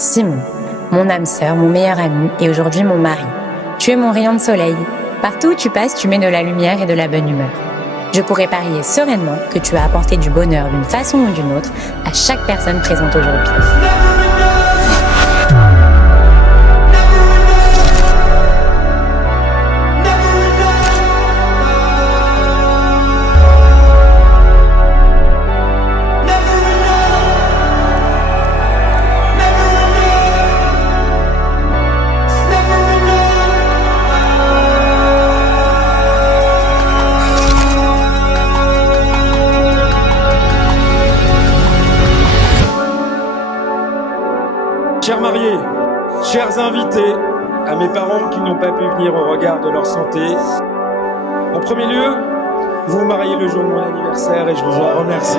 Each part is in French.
Simon, mon âme sœur, mon meilleur ami et aujourd'hui mon mari. Tu es mon rayon de soleil. Partout où tu passes, tu mets de la lumière et de la bonne humeur. Je pourrais parier sereinement que tu as apporté du bonheur d'une façon ou d'une autre à chaque personne présente aujourd'hui. Chers mariés, chers invités, à mes parents qui n'ont pas pu venir au regard de leur santé, en premier lieu, vous vous mariez le jour de mon anniversaire et je vous en remercie.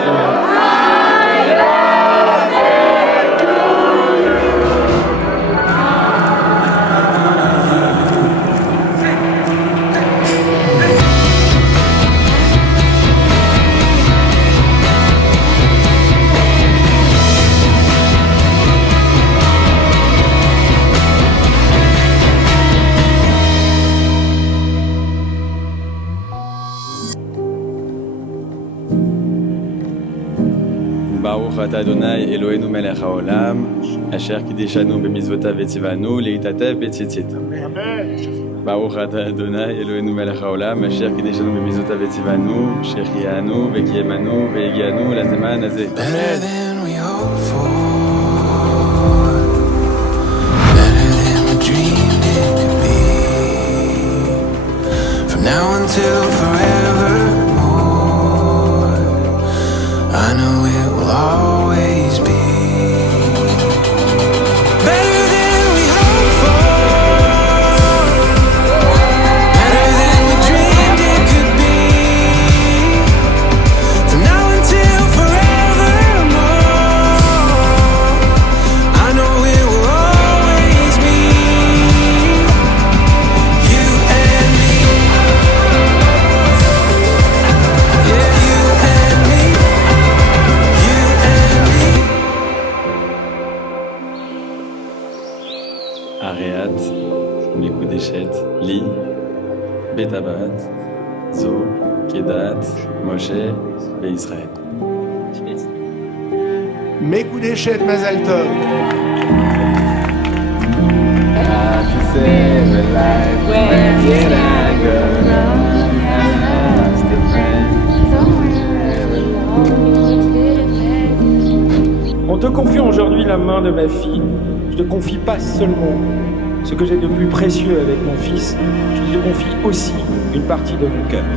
ברוך אתה אדוני אלוהינו מלך העולם, אשר קידשנו במצוותיו וציוונו להתעטף בציצית. ברוך אתה אדוני אלוהינו מלך העולם, אשר קידשנו במצוותיו וציוונו, שהחיינו וקיימנו והגיענו לזמן הזה. Now until forevermore, I know it will always be better than we hoped for, better than we dreamed it could be. From now until forevermore, I know it will always be you and me. Yeah, you and me. You and me. אריאת, מקודשת, לי, בית הבת, זו, כדת, משה וישראל. מקודשת מזל טוב. On te confie aujourd'hui la main de ma fille. Je te confie pas seulement ce que j'ai de plus précieux avec mon fils, je te confie aussi une partie de mon cœur.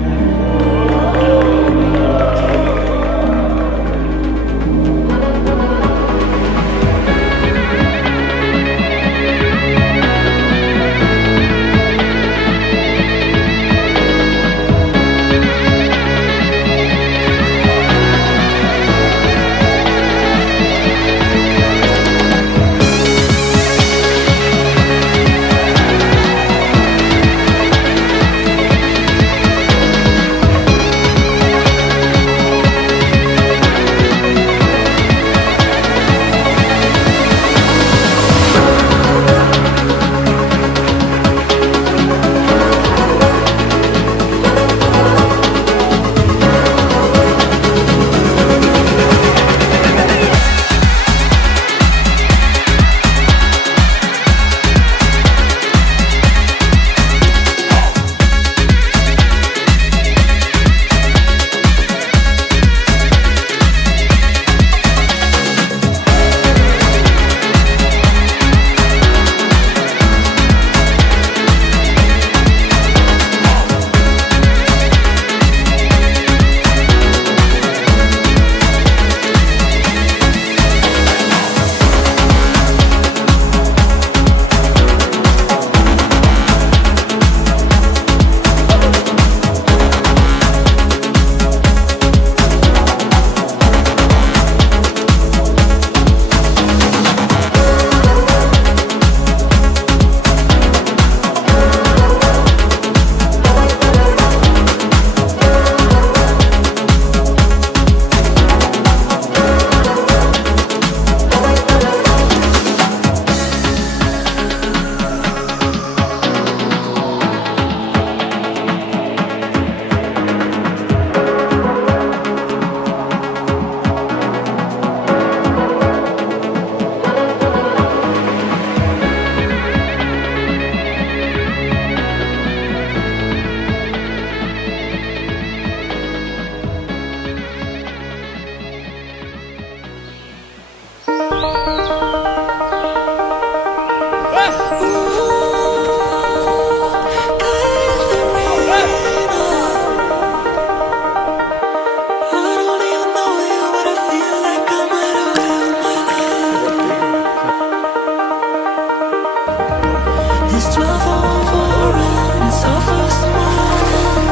It's 12 over and it's our first morning.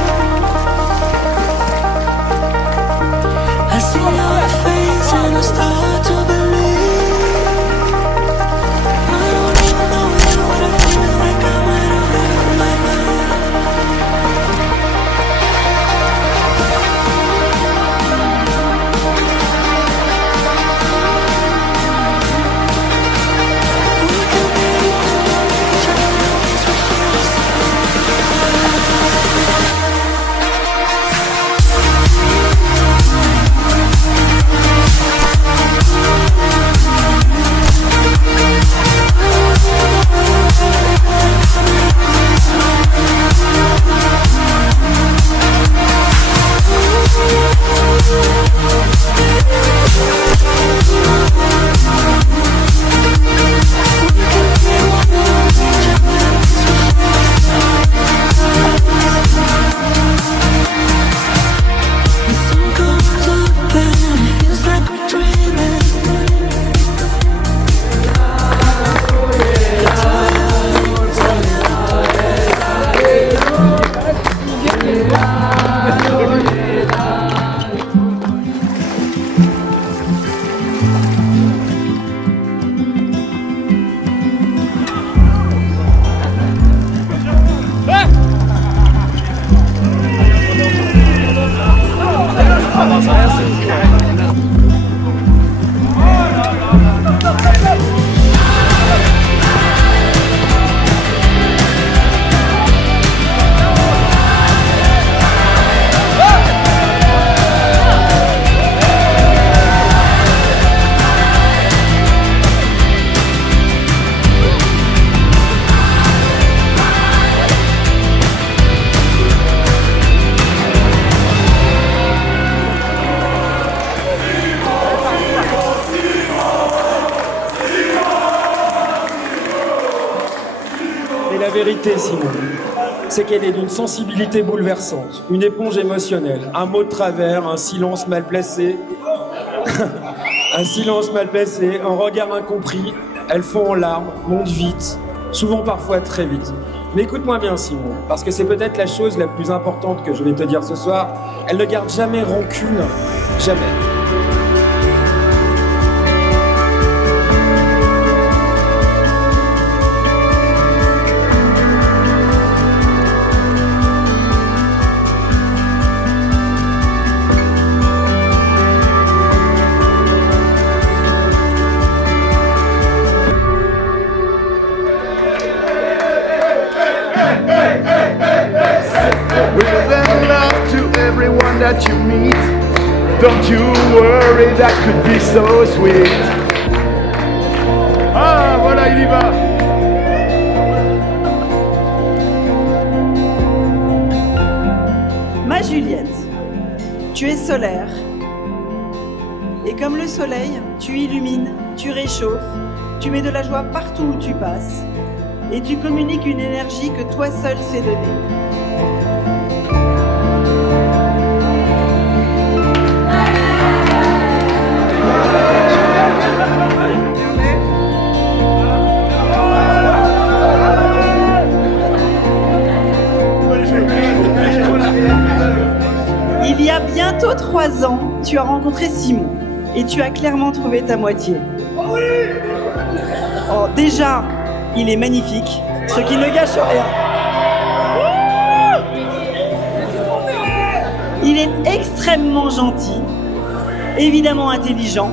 I see your face and I start to believe. I don't even know you, but I feel like I might have lived my mind. La vérité, Simon, c'est qu'elle est d'une sensibilité bouleversante, une éponge émotionnelle, un mot de travers, un silence mal placé, un silence mal placé, un regard incompris, elle fond en larmes, monte vite, souvent parfois très vite. Mais écoute-moi bien, Simon, parce que c'est peut-être la chose la plus importante que je vais te dire ce soir, elle ne garde jamais rancune, jamais. That you meet, don't you worry, that could be so sweet. Ah, voilà, il y va. Ma Juliette, tu es solaire. Et comme le soleil, tu illumines, tu réchauffes, tu mets de la joie partout où tu passes. Et tu communiques une énergie que toi seul sais donner. Il y a bientôt 3 ans, tu as rencontré Simon et tu as clairement trouvé ta moitié. Oh, déjà, il est magnifique, ce qui ne gâche rien. Il est extrêmement gentil, évidemment intelligent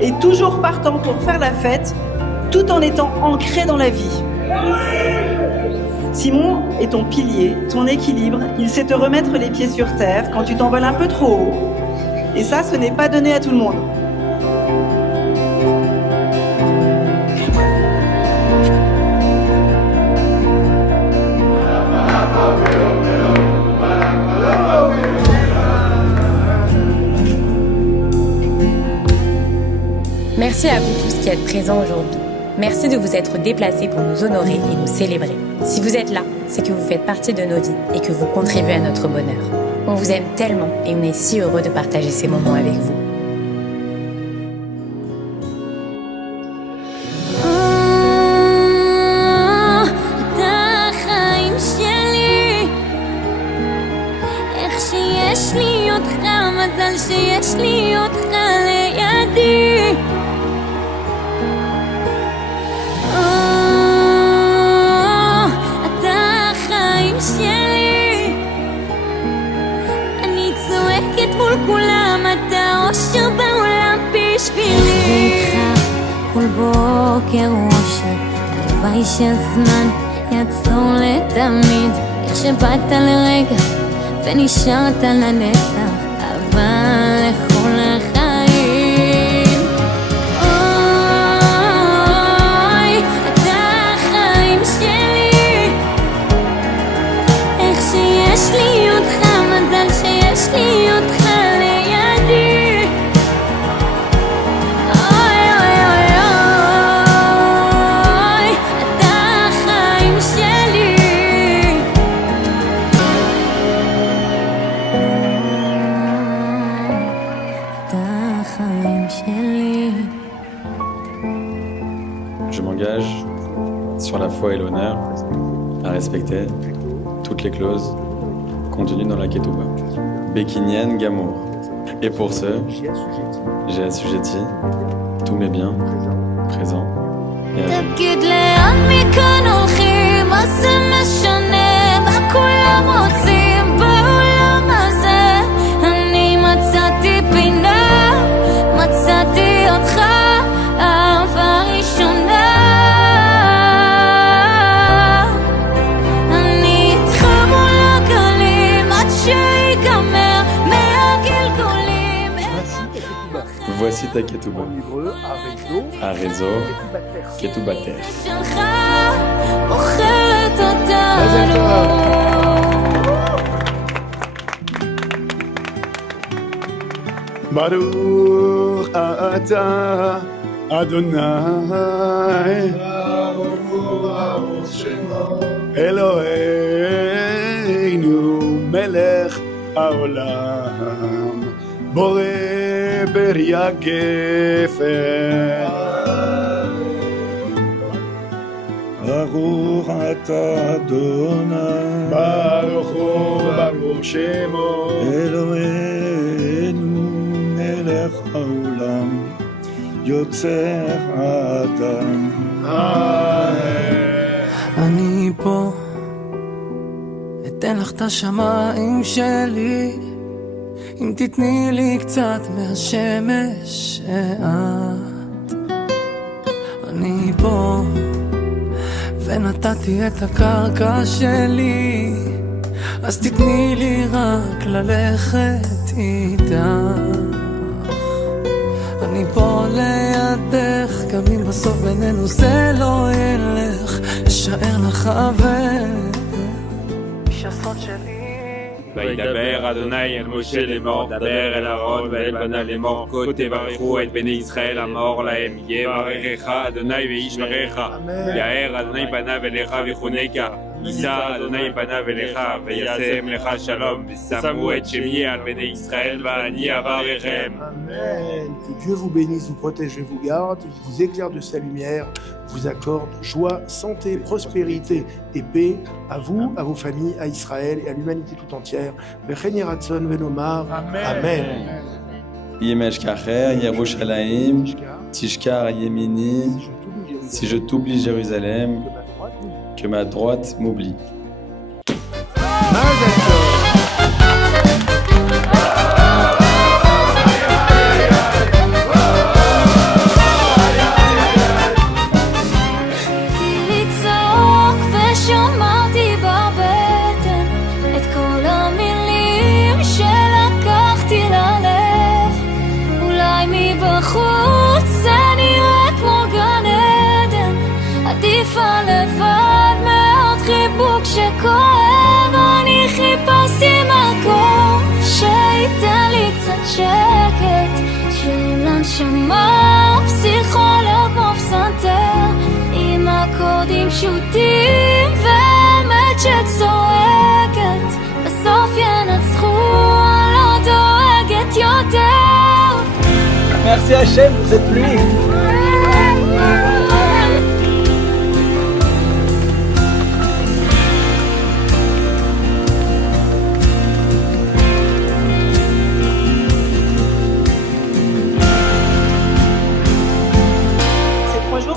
et toujours partant pour faire la fête tout en étant ancré dans la vie. Simon est ton pilier, ton équilibre. Il sait te remettre les pieds sur terre quand tu t'envoles un peu trop haut. Et ça, ce n'est pas donné à tout le monde. Merci à vous tous qui êtes présents aujourd'hui. Merci de vous être déplacés pour nous honorer et nous célébrer. Si vous êtes là, c'est que vous faites partie de nos vies et que vous contribuez à notre bonheur. On vous aime tellement et on est si heureux de partager ces moments avec vous. בוקר אושר, הלוואי שהזמן יעצור לתמיד, איך שבאת לרגע ונשארת לנצח, אבל לכל החיים. אוי, אתה החיים שלי, איך שיש לי אותך, מזל שיש לי אותך לידי. אוי אוי אוי אוי, אתה החיים שלי. Je m'engage, sur la foi et l'honneur, à respecter toutes les clauses contenues dans la Ketouba. Bekinian Gamour. Et pour ce, j'ai assujetti tous mes biens, présents et à venir. תגיד לאן מכאן הולכים, מה זה משנה, מה כולם רוצים בעולם הזה. אני מצאתי פינה, מצאתי אותך, אהבה ראשונה. אני איתך מול הגלים, עד שיגמר מהגלגולים. Voici ta Ketouba. En hébreu, Arezo, Ketoubater. שלך בוחרת אותנו. Baruch Ata Adonai Eloheinu Melech Haolam Borei Beria Gefer Baruch atah Adonai Baruch Hu Baruch Shemo Eloheinu melech haolam יוצר האדם. אני פה, אתן לך את השמיים שלי, אם תתני לי קצת מהשמש שאת. אני פה, ונתתי את הקרקע שלי, אז תתני לי רק ללכת איתך. אני פה לידך, גם אם בסוף בינינו זה לא ילך, אשאר לך חבר, שסוד שלי. וידבר אדוני אל משה לאמור, דבר אל אהרון ואל בניו לאמור, כה תברכו את בני ישראל אמור להם, יברכך אדוני וישמרך, יאר אדוני פניו אליך ויחונקה, יישא אדוני פניו אליך וישם לך שלום, ושמו את שמי על בני ישראל ואני אברכם. Amen. Que Dieu vous bénisse, vous protège et vous garde, vous éclaire de sa lumière, vous accorde joie, santé, prospérité et paix à vous, à vos familles, à Israël et à l'humanité tout entière. Bechen Yeratzon Venomar. Amen. Yemesh Kacher, Yerushalayim, Tishkar Yemini, si je t'oublie Jérusalem, que ma droite m'oublie. לבד מאוד חיבוק שכואב, אני חיפשתי מקום שייתן לי קצת שקט, שירים לנשמה, פסיכולוג כמו פסנתר, עם אקורדים פשוטים ואמת שצועקת, בסוף ינצחו, אני לא דואגת יותר. Merci Hachem, vous êtes lui.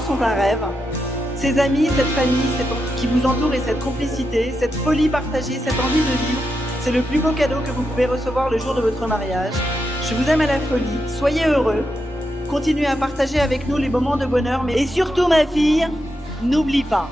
Sont un rêve. Ces amis, cette famille qui vous entoure et cette complicité, cette folie partagée, cette envie de vivre, c'est le plus beau cadeau que vous pouvez recevoir le jour de votre mariage. Je vous aime à la folie, soyez heureux Continue à partager avec nous les moments de bonheur, mais et surtout ma fille, n'oublie pas.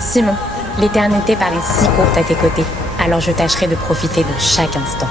Simon, l'éternité paraît si courte à tes côtés, alors je tâcherai de profiter de chaque instant.